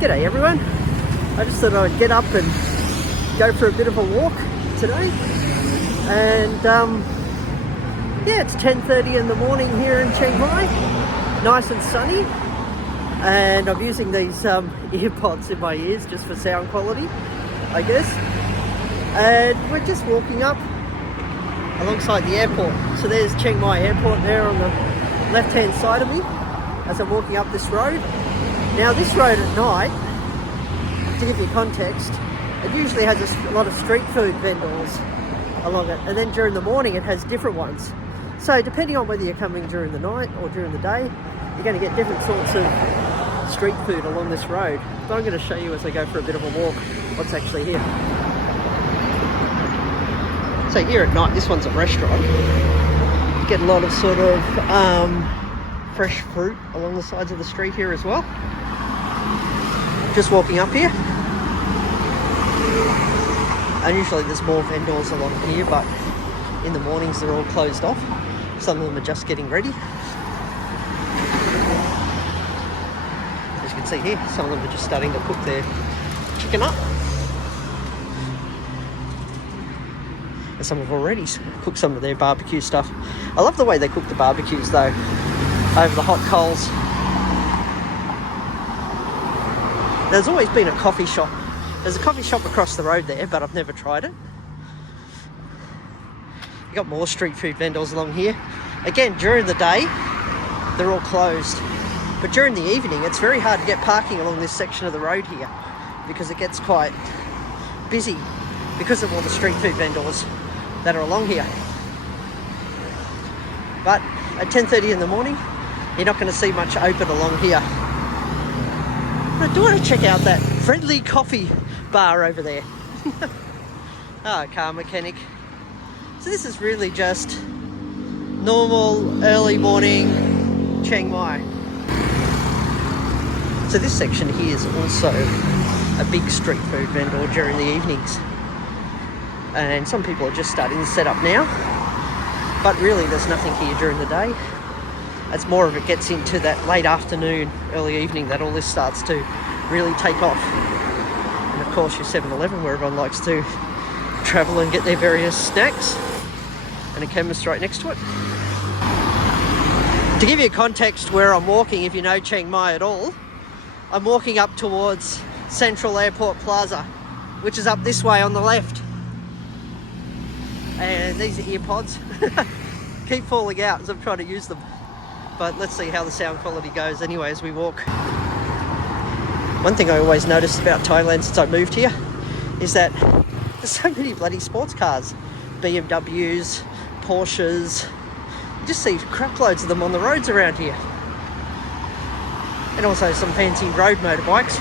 G'day everyone. I just thought I'd get up and go for a bit of a walk today. And yeah, it's 10:30 in the morning here in Chiang Mai. Nice and sunny. And I'm using these earpods in my ears just for sound quality, I guess. And we're just walking up alongside the airport. So there's Chiang Mai Airport there on the left-hand side of me as I'm walking up this road. Now this road at night, to give you context, it usually has a lot of street food vendors along it, and then during the morning it has different ones. So depending on whether you're coming during the night or during the day, you're going to get different sorts of street food along this road. So I'm going to show you as I go for a bit of a walk what's actually here. So here at night, this one's a restaurant. You get a lot of sort of fresh fruit along the sides of the street here as well. Just walking up here. And usually there's more vendors along here, but in the mornings they're all closed off. Some of them are just getting ready. As you can see here, some of them are just starting to cook their chicken up. And some have already cooked some of their barbecue stuff. I love the way they cook the barbecues though, over the hot coals. There's always been a coffee shop. There's a coffee shop across the road there, but I've never tried it. You've got more street food vendors along here. Again, during the day, they're all closed. But during the evening, it's very hard to get parking along this section of the road here because it gets quite busy because of all the street food vendors that are along here. But at 10:30 in the morning, you're not going to see much open along here. I do want to check out that friendly coffee bar over there. Car mechanic. So this is really just normal early morning Chiang Mai. So this section here is also a big street food vendor during the evenings. And some people are just starting to set up now. But really there's nothing here during the day. It's more of it gets into that late afternoon, early evening that all this starts to really take off. And of course your 7-Eleven where everyone likes to travel and get their various snacks, and a chemist right next to it. To give you context where I'm walking, if you know Chiang Mai at all, I'm walking up towards Central Airport Plaza, which is up this way on the left. And these are earpods. Keep falling out as I'm trying to use them. But let's see how the sound quality goes anyway as we walk. One thing I always noticed about Thailand since I moved here is that there's so many bloody sports cars. BMWs, Porsches. You just see craploads of them on the roads around here. And also some fancy road motorbikes.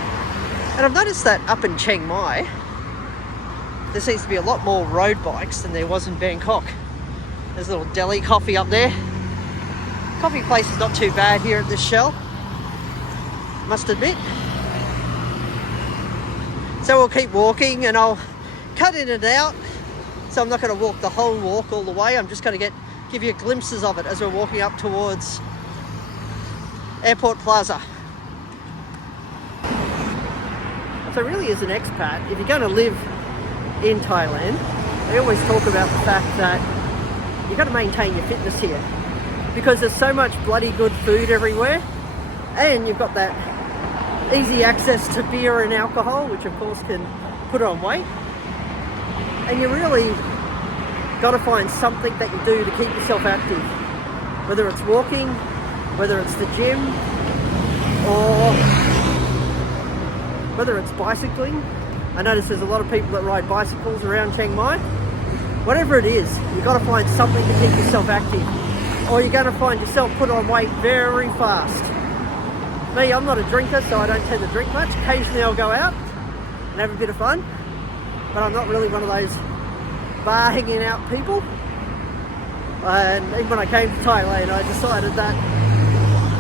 And I've noticed that up in Chiang Mai, there seems to be a lot more road bikes than there was in Bangkok. There's a little deli coffee up there. Coffee place is not too bad here at this shell, must admit. So we'll keep walking and I'll cut in and out. So I'm not going to walk the whole walk all the way. I'm just going to give you glimpses of it as we're walking up towards Airport Plaza. So really as an expat, if you're going to live in Thailand, they always talk about the fact that you've got to maintain your fitness here, because there's so much bloody good food everywhere, and you've got that easy access to beer and alcohol, which of course can put on weight. And you really got to find something that you do to keep yourself active, whether it's walking, whether it's the gym, or whether it's bicycling. I notice there's a lot of people that ride bicycles around Chiang Mai. Whatever it is, you've got to find something to keep yourself active, or you're going to find yourself put on weight very fast. Me, I'm not a drinker, so I don't tend to drink much. Occasionally I'll go out and have a bit of fun, but I'm not really one of those bar hanging out people. And even when I came to Thailand, I decided that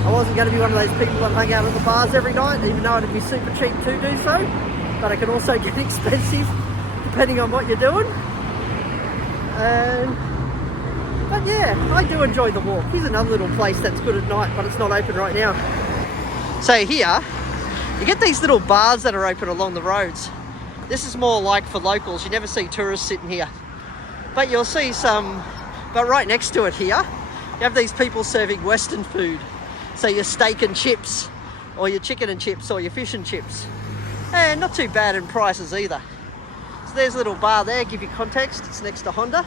I wasn't going to be one of those people that hung out at the bars every night, even though it'd be super cheap to do so. But it can also get expensive depending on what you're doing. But yeah, I do enjoy the walk. Here's another little place that's good at night, but it's not open right now. So here, You get these little bars that are open along the roads. This is more like for locals. You never see tourists sitting here. But you'll see some, but right next to it here, you have these people serving Western food. So your steak and chips, or your chicken and chips, or your fish and chips. And not too bad in prices either. So there's a little bar there, give you context. It's next to Honda.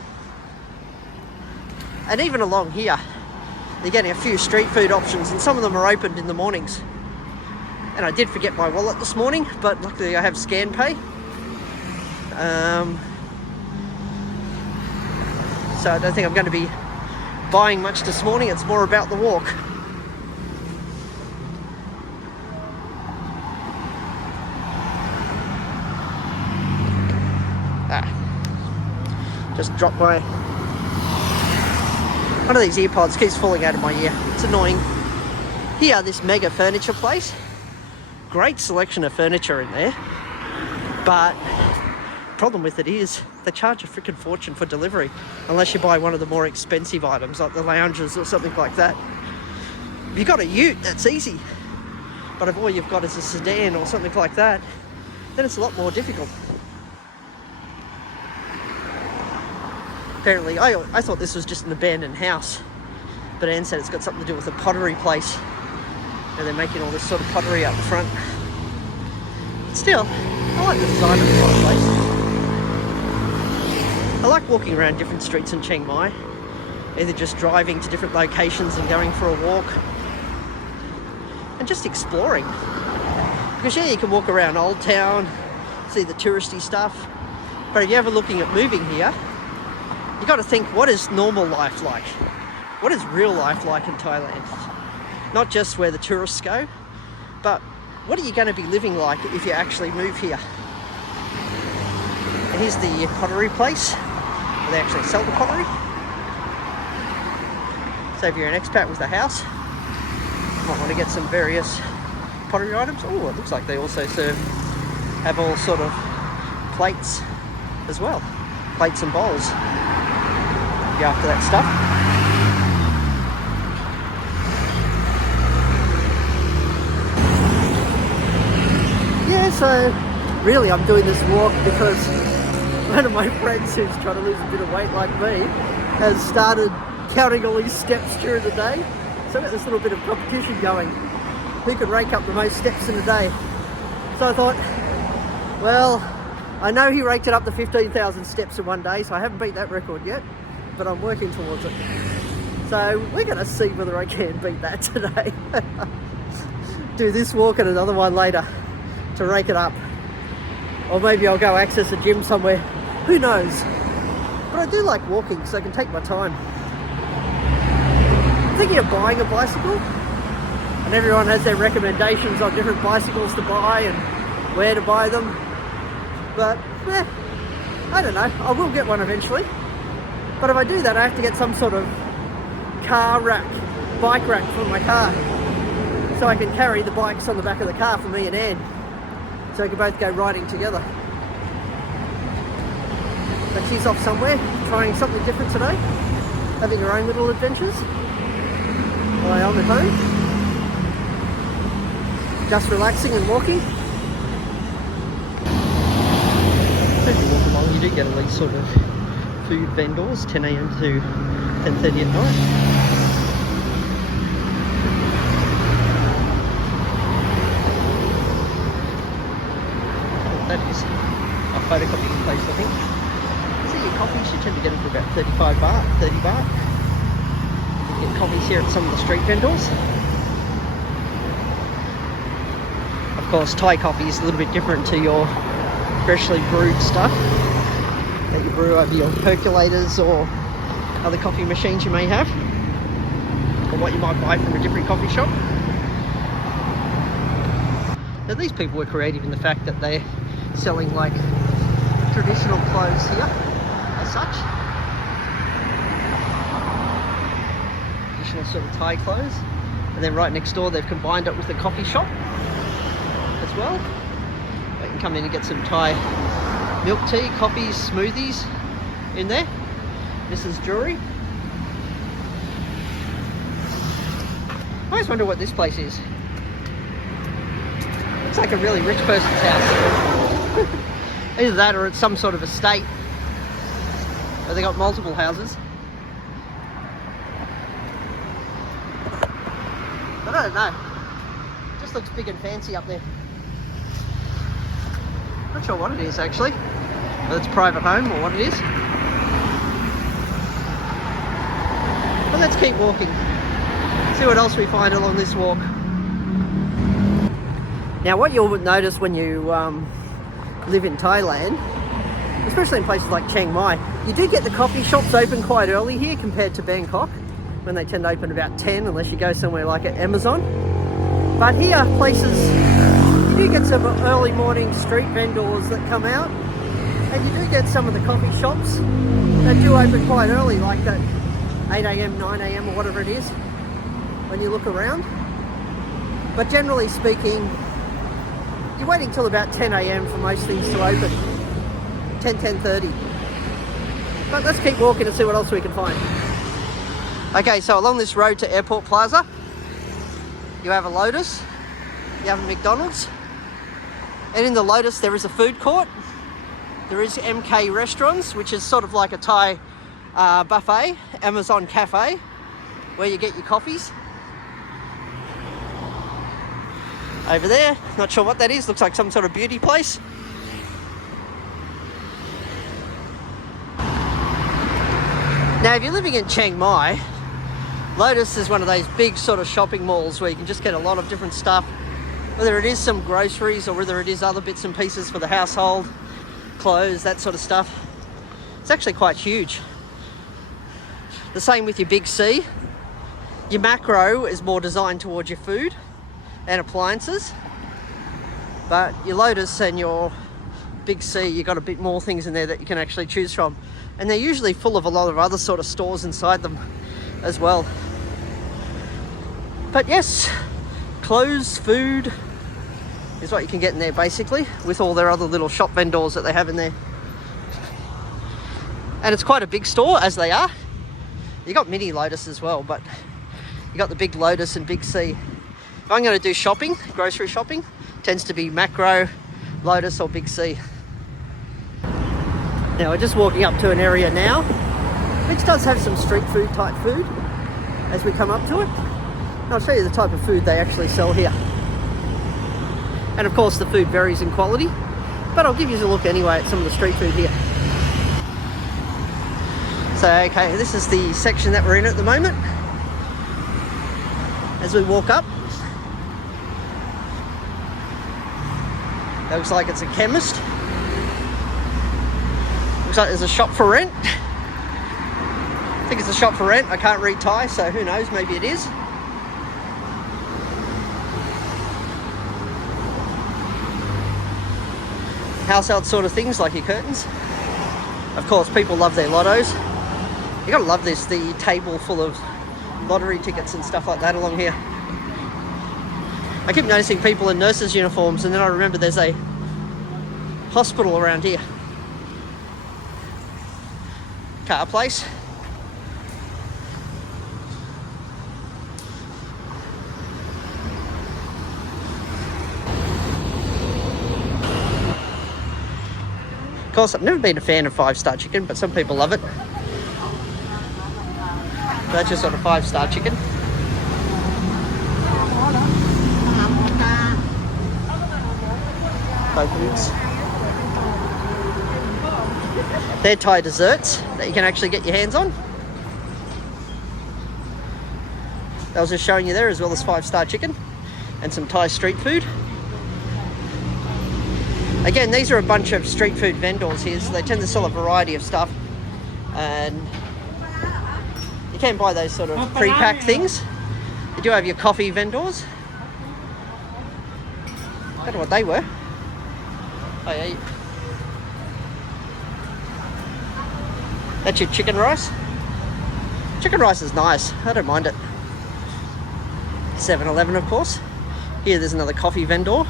And even along here, you're getting a few street food options, and some of them are opened in the mornings. And I did forget my wallet this morning, but luckily I have ScanPay. So I don't think I'm going to be buying much this morning. It's more about the walk. Just dropped my... One of these earpods keeps falling out of my ear. It's annoying. Here, this mega furniture place. Great selection of furniture in there. But the problem with it is they charge a freaking fortune for delivery. Unless you buy one of the more expensive items, like the lounges or something like that. If you've got a ute, that's easy. But if all you've got is a sedan or something like that, then it's a lot more difficult. Apparently, I thought this was just an abandoned house, but Anne said it's got something to do with a pottery place, and they're making all this sort of pottery out the front. Still, I like the design of the place. I like walking around different streets in Chiang Mai, either just driving to different locations and going for a walk, and just exploring. Because yeah, you can walk around Old Town, see the touristy stuff, but if you're ever looking at moving here, you got to think, what is normal life like? What is real life like in Thailand? Not just where the tourists go, but what are you going to be living like if you actually move here? And here's the pottery place, where they actually sell the pottery. So if you're an expat with a house, you might want to get some various pottery items. Oh, it looks like they also have all sort of plates as well. Plates and bowls. Go after that stuff. Yeah, so really I'm doing this walk because one of my friends who's trying to lose a bit of weight like me has started counting all his steps during the day. So I've got this little bit of competition going. Who can rake up the most steps in a day? So I thought, well, I know he raked it up to 15,000 steps in one day, so I haven't beat that record yet. But I'm working towards it. So we're going to see whether I can beat that today. Do this walk and another one later to rake it up. Or maybe I'll go access a gym somewhere. Who knows? But I do like walking, so I can take my time. I'm thinking of buying a bicycle. And everyone has their recommendations on different bicycles to buy and where to buy them. But, I don't know. I will get one eventually. But if I do that, I have to get some sort of bike rack for my car. So I can carry the bikes on the back of the car for me and Anne. So we can both go riding together. But she's off somewhere, trying something different today. Having her own little adventures. While I'm at home. Just relaxing and walking. As you walk along, you do get at least sort of food vendors, 10 a.m. to 10:30 at night. That is a photocopying place, I think. See your coffees, you tend to get them for about 35 baht, 30 baht. You get coffees here at some of the street vendors. Of course, Thai coffee is a little bit different to your freshly brewed stuff that you brew over your percolators or other coffee machines you may have, or what you might buy from a different coffee shop. Now these people were creative in the fact that they're selling like traditional clothes here as such. Traditional sort of Thai clothes. And then right next door they've combined it with a coffee shop as well. You can come in and get some Thai milk tea, coffees, smoothies in there. Mrs. Jewelry. I always wonder what this place is. Looks like a really rich person's house. Either that or it's some sort of estate where they got multiple houses. But I don't know. Just looks big and fancy up there. Not sure what it is actually. Whether it's a private home or what it is. But let's keep walking. See what else we find along this walk. Now what you'll notice when you live in Thailand, especially in places like Chiang Mai, you do get the coffee shops open quite early here compared to Bangkok, when they tend to open about 10 unless you go somewhere like at Amazon. But here, places, you do get some early morning street vendors that come out, and you do get some of the coffee shops that do open quite early, like at 8 AM, 9 AM or whatever it is, when you look around. But generally speaking, you're waiting till about 10 AM for most things to open. 10:30. But let's keep walking and see what else we can find. Okay, so along this road to Airport Plaza, you have a Lotus, you have a McDonald's, and in the Lotus there is a food court. There is MK Restaurants, which is sort of like a Thai buffet, Amazon cafe, where you get your coffees. Over there, not sure what that is, looks like some sort of beauty place. Now if you're living in Chiang Mai, Lotus is one of those big sort of shopping malls where you can just get a lot of different stuff, whether it is some groceries or whether it is other bits and pieces for the household, clothes, that sort of stuff. It's actually quite huge. The same with your Big C. Your Macro is more designed towards your food and appliances, but your Lotus and your Big C, you've got a bit more things in there that you can actually choose from, and they're usually full of a lot of other sort of stores inside them as well. But yes, clothes, food is what you can get in there basically, with all their other little shop vendors that they have in there. And it's quite a big store, as they are. You got mini Lotus as well, but you got the big Lotus and Big C. If I'm going to do shopping, grocery shopping, tends to be Macro, Lotus or Big C. Now we're just walking up to an area now, which does have some street food type food as we come up to it. And I'll show you the type of food they actually sell here. And of course the food varies in quality, but I'll give you a look anyway at some of the street food here. So okay, this is the section that we're in at the moment. As we walk up, it looks like it's a chemist. Looks like there's a shop for rent. I think it's a shop for rent. I can't read Thai, so who knows, maybe it is. Household sort of things like your curtains. Of course, people love their lottos. You gotta love this, the table full of lottery tickets and stuff like that along here. I keep noticing people in nurses' uniforms, and then I remember there's a hospital around here. Car place. Of course, I've never been a fan of 5-star chicken, but some people love it. That's just sort of 5-star chicken. Foods. They're Thai desserts that you can actually get your hands on. I was just showing you there, as well as 5-star chicken and some Thai street food. Again, these are a bunch of street food vendors here, so they tend to sell a variety of stuff, and you can buy those sort of pre-packed things. You do have your coffee vendors. I don't know what they were. Oh yeah. That's your chicken rice. Chicken rice is nice. I don't mind it. 7-Eleven, of course. Here there's another coffee vendor,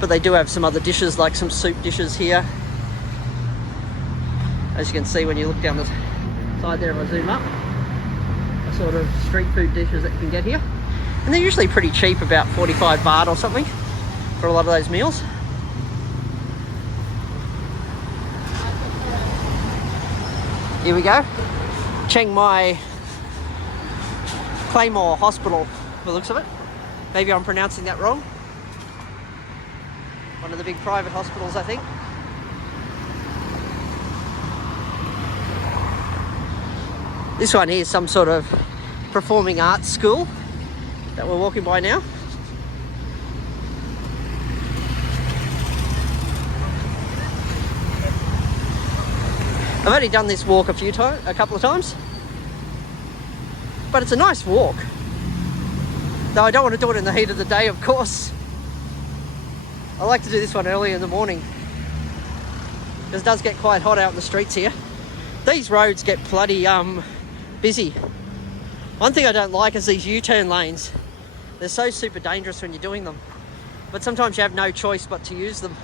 but they do have some other dishes, like some soup dishes here. As you can see when you look down the side there, if I zoom up, a sort of street food dishes that you can get here. And they're usually pretty cheap, about 45 baht or something. for a lot of those meals. Here we go. Chiang Mai Claymore Hospital, by the looks of it. Maybe I'm pronouncing that wrong. One of the big private hospitals, I think. This one here is some sort of performing arts school that we're walking by now. I've only done this walk a couple of times, but it's a nice walk. Though I don't want to do it in the heat of the day, of course. I like to do this one early in the morning, because it does get quite hot out in the streets here. These roads get bloody busy. One thing I don't like is these U-turn lanes. They're so super dangerous when you're doing them, but sometimes you have no choice but to use them.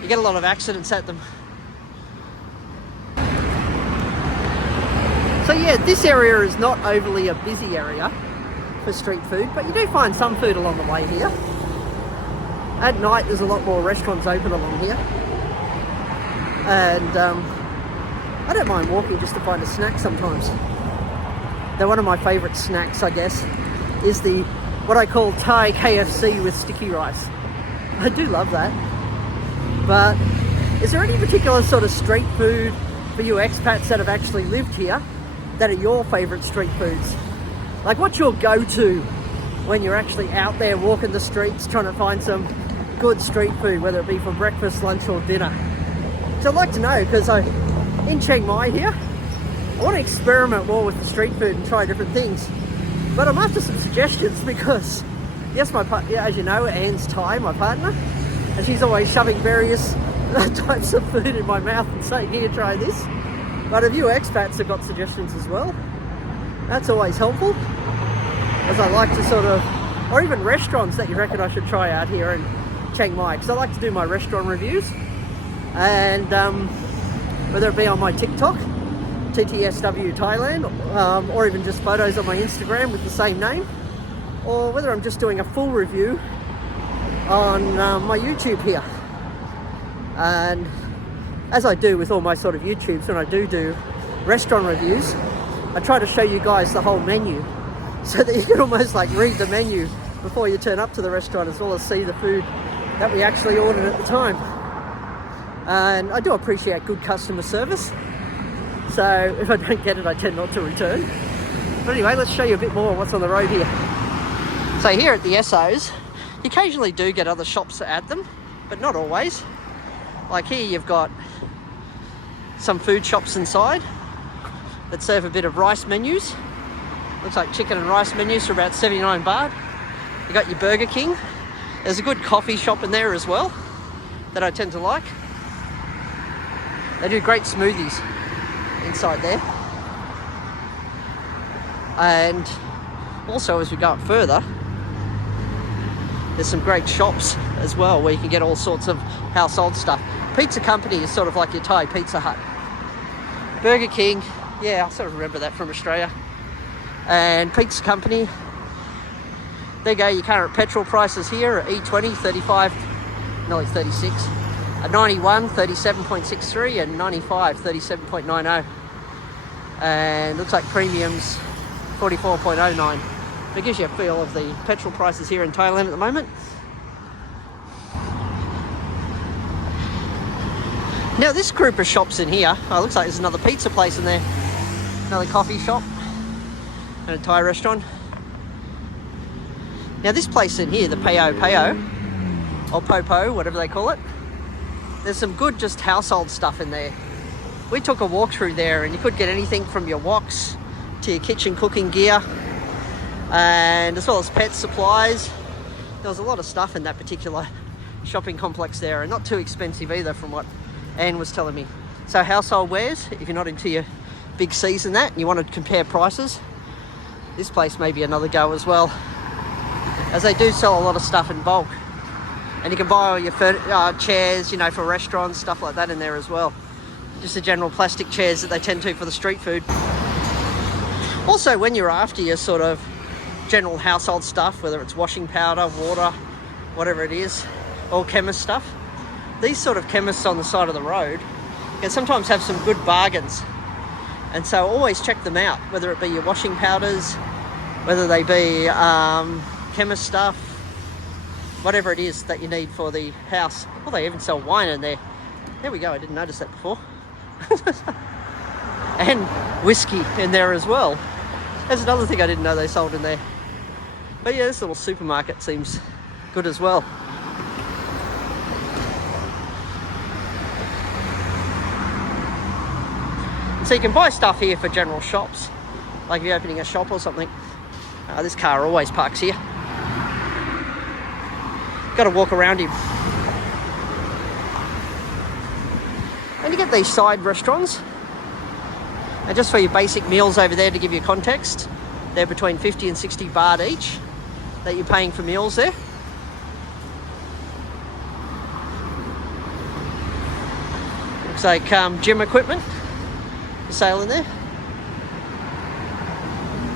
You get a lot of accidents at them. So yeah, this area is not overly a busy area for street food, but you do find some food along the way here. At night there's a lot more restaurants open along here, and I don't mind walking just to find a snack sometimes. They're one of my favourite snacks, I guess, is the what I call Thai KFC with sticky rice. I do love that. But is there any particular sort of street food for you expats that have actually lived here that are your favourite street foods? Like, what's your go-to when you're actually out there walking the streets trying to find some good street food, whether it be for breakfast, lunch or dinner? So I'd like to know, because in Chiang Mai here, I want to experiment more with the street food and try different things. But I'm after some suggestions because, yes, as you know, Anne's Thai, my partner, and she's always shoving various types of food in my mouth and saying, here, try this. But if you expats have got suggestions as well, that's always helpful, as I like to sort of, or even restaurants that you reckon I should try out here in Chiang Mai, because I like to do my restaurant reviews, and whether it be on my TikTok, TTSW Thailand, or even just photos on my Instagram with the same name, or whether I'm just doing a full review on my YouTube here. And as I do with all my sort of YouTubes, when I do restaurant reviews, I try to show you guys the whole menu, so that you can almost like read the menu before you turn up to the restaurant, as well as see the food that we actually ordered at the time. And I do appreciate good customer service, so if I don't get it, I tend not to return. But anyway, let's show you a bit more of what's on the road here. So here at the Essos, you occasionally do get other shops at them, but not always. Like here you've got some food shops inside that serve a bit of rice menus. Looks like chicken and rice menus for about 79 baht. You got your Burger King. There's a good coffee shop in there as well that I tend to like. They do great smoothies inside there. And also, as we go up further, there's some great shops as well where you can get all sorts of household stuff. Pizza Company is sort of like your Thai Pizza Hut. Burger King, yeah, I sort of remember that from Australia. And Pizza Company, there you go, your current petrol prices here are E20, 35, nearly 36. At 91, 37.63, and 95, 37.90. And looks like premiums, 44.09. It gives you a feel of the petrol prices here in Thailand at the moment. Now this group of shops in here, looks like there's another pizza place in there, another coffee shop, and a Thai restaurant. Now this place in here, the Peo Peo, or Popo, whatever they call it, there's some good just household stuff in there. We took a walk through there and you could get anything from your woks to your kitchen cooking gear, and as well as pet supplies. There was a lot of stuff in that particular shopping complex there, and not too expensive either from what Anne was telling me. So household wares, if you're not into your big C's and that, and you want to compare prices, this place may be another go as well, as they do sell a lot of stuff in bulk. And you can buy all your chairs, you know, for restaurants, stuff like that in there as well. Just the general plastic chairs that they tend to for the street food. Also, when you're after your sort of general household stuff, whether it's washing powder, water, whatever it is, all chemist stuff. These sort of chemists on the side of the road can sometimes have some good bargains. And so always check them out, whether it be your washing powders, whether they be chemist stuff, whatever it is that you need for the house. Well, they even sell wine in there. There we go, I didn't notice that before. And whiskey in there as well. There's another thing I didn't know they sold in there. But yeah, this little supermarket seems good as well. So you can buy stuff here for general shops, like if you're opening a shop or something. This car always parks here. Got to walk around him. And you get these side restaurants. And just for your basic meals over there, to give you context, they're between 50 and 60 baht each that you're paying for meals there. Looks like gym equipment for sale in there.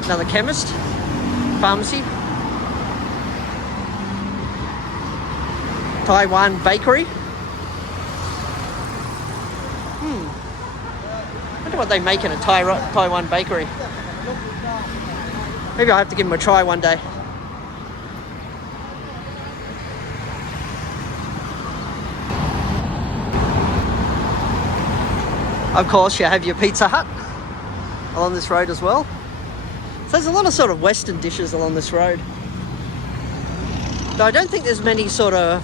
Another chemist, pharmacy. Taiwan bakery. I wonder what they make in a Taiwan bakery. Maybe I'll have to give them a try one day. Of course, you have your Pizza Hut along this road as well. So there's a lot of sort of Western dishes along this road. Though I don't think there's many sort of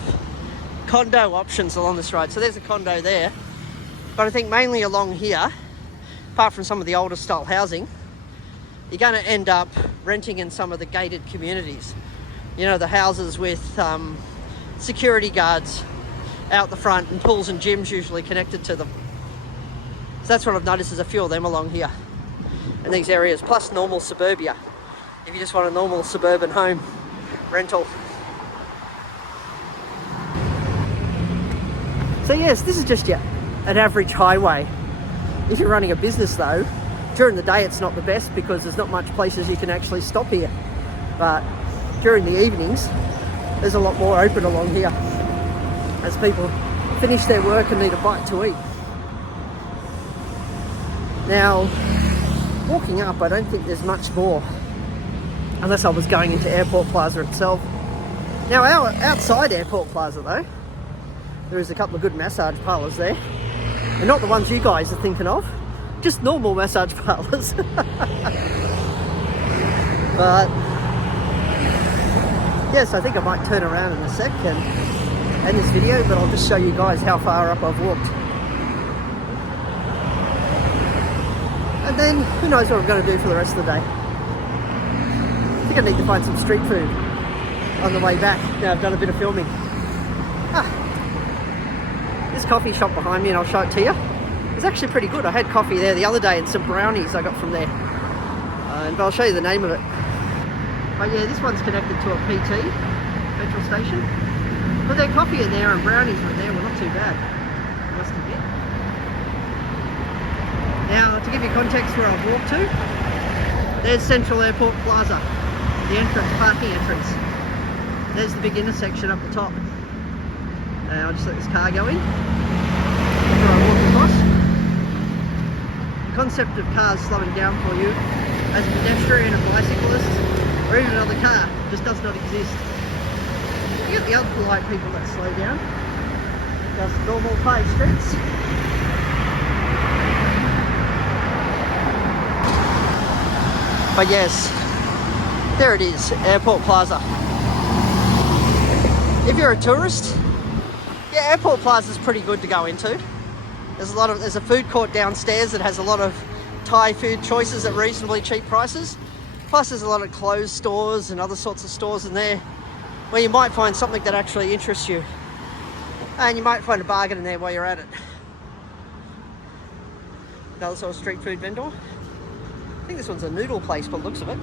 condo options along this road. So there's a condo there. But I think mainly along here, apart from some of the older style housing, you're going to end up renting in some of the gated communities. You know, the houses with security guards out the front and pools and gyms usually connected to them. So that's what I've noticed, there's a few of them along here in these areas, plus normal suburbia, if you just want a normal suburban home rental. So yes, this is just an average highway. If you're running a business though, during the day it's not the best because there's not much places you can actually stop here. But during the evenings, there's a lot more open along here as people finish their work and need a bite to eat. Now, walking up, I don't think there's much more, unless I was going into Airport Plaza itself. Now, outside Airport Plaza though, there is a couple of good massage parlours there. And not the ones you guys are thinking of, just normal massage parlours. But yes, I think I might turn around in a sec and end this video, but I'll just show you guys how far up I've walked. And then, who knows what I'm going to do for the rest of the day. I think I need to find some street food on the way back. Now I've done a bit of filming. This coffee shop behind me, and I'll show it to you. It's actually pretty good. I had coffee there the other day and some brownies I got from there. But I'll show you the name of it. But yeah, this one's connected to a PT, petrol station. But their coffee in there and brownies were there were not too bad, I must admit. Now, to give you context where I've walked to, there's Central Airport Plaza, the entrance, parking entrance. There's the big intersection up the top. I'll just let this car go in before I walk across. The concept of cars slowing down for you as a pedestrian, a bicyclist, or even another car just does not exist. You get the other polite people that slow down, just normal paved streets. But yes, there it is, Airport Plaza. If you're a tourist, yeah, Airport Plaza is pretty good to go into. There's a food court downstairs that has a lot of Thai food choices at reasonably cheap prices. Plus there's a lot of clothes stores and other sorts of stores in there where you might find something that actually interests you. And you might find a bargain in there while you're at it. Another sort of street food vendor. I think this one's a noodle place by the looks of it.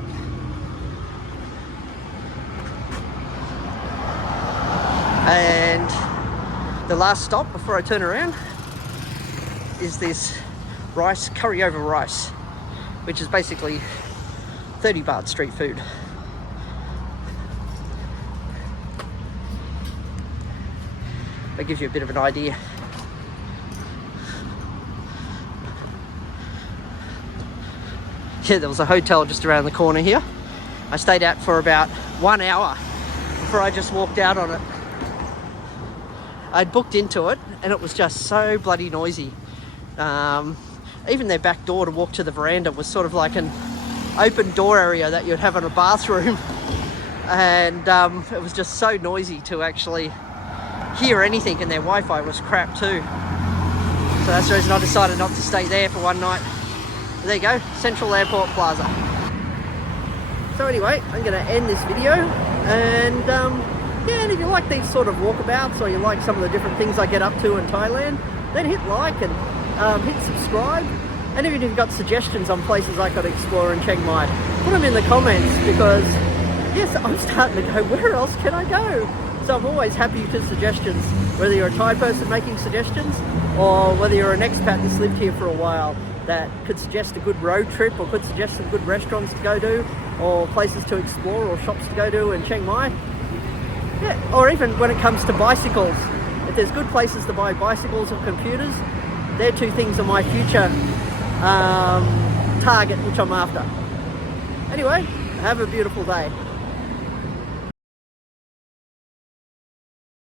And the last stop before I turn around is this rice, curry over rice, which is basically 30 baht street food. That gives you a bit of an idea. Yeah, there was a hotel just around the corner here. I stayed out for about 1 hour before I just walked out on it. I'd booked into it and it was just so bloody noisy. Even their back door to walk to the veranda was sort of like an open door area that you'd have in a bathroom. And it was just so noisy to actually hear anything, and their Wi-Fi was crap too. So that's the reason I decided not to stay there for one night. There you go, Central Airport Plaza. So anyway, I'm going to end this video, and yeah, and if you like these sort of walkabouts, or you like some of the different things I get up to in Thailand, then hit like and hit subscribe. And even if you've got suggestions on places I could explore in Chiang Mai, put them in the comments, because yes, I'm starting to go, where else can I go? So I'm always happy to suggestions, whether you're a Thai person making suggestions, or whether you're an expat that's lived here for a while that could suggest a good road trip, or could suggest some good restaurants to go to, or places to explore, or shops to go to in Chiang Mai. Yeah, or even when it comes to bicycles, if there's good places to buy bicycles or computers, they're two things on my future target, which I'm after. Anyway, have a beautiful day.